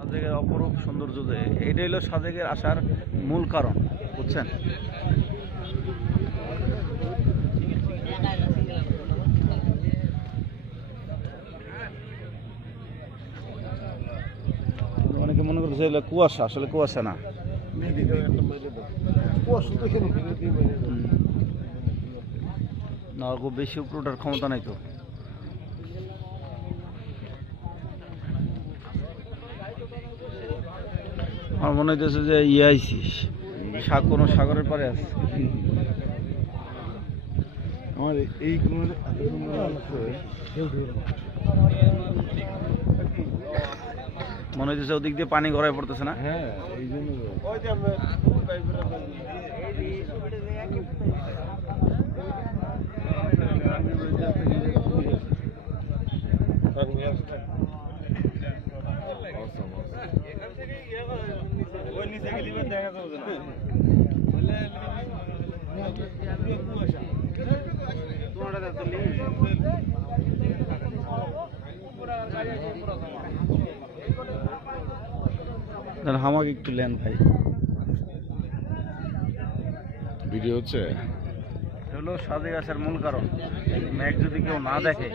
সাজেকের অপরূপ সৌন্দর্য যে এটাই হলো সাজেকের আসার মূল কারণ, বুঝছেন? অনেকে মনে করছে এগুলো কুয়াশা, আসলে কুয়াশা না। না, খুব বেশি উপরে ওঠার ক্ষমতা নাই তো। আমার মনে হইতেছে যে আইসিস কোনো সাগরের পারে আছে। আমার এই মনে হইতেছে ওদিক দিয়ে পানি গড়ায় পড়তেছে না? হ্যাঁ, এই জন্য আমাকে একটু লেন ভাই, ভিডিও হচ্ছে। হলো সাজেক আসার মূল কারণ। মেঘ যদি কেউ না দেখে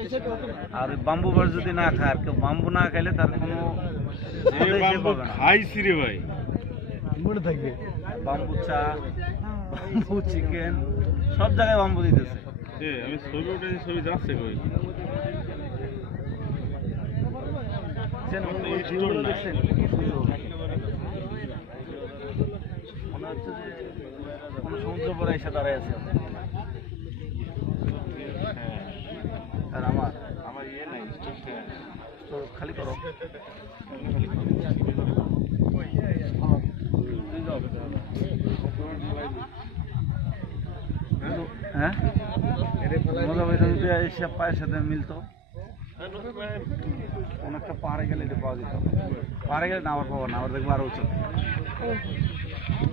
আর বাম্বু বাস যদি না খায়, আর কেউ বাম্বু না খাইলে তার কোনো খাইছি রে ভাই, মনে থাকবে। বাম্বু চা, বাম্বু চিকেন, সব জায়গায় বাম্বু দিতেছে। আমি ছবি উঠেছি, ছবি যাচ্ছে কই? দেখছেন মনে হচ্ছে যে কোনো সমুদ্র পরে এসে দাঁড়ায় আছে। আর আমার ইয়ে নাই, তো খালি করো। হ্যাঁ, মজা পাইতে যদি এসে পায়ের সাথে মিলতো। কোন একটা পাহাড়ে গেলে এটা পাওয়া যেত। পাহাড়ে গেলে না, আবার পাবো না, আবার দেখবো আরো উচিত।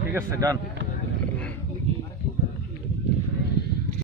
ঠিক আছে, ডান।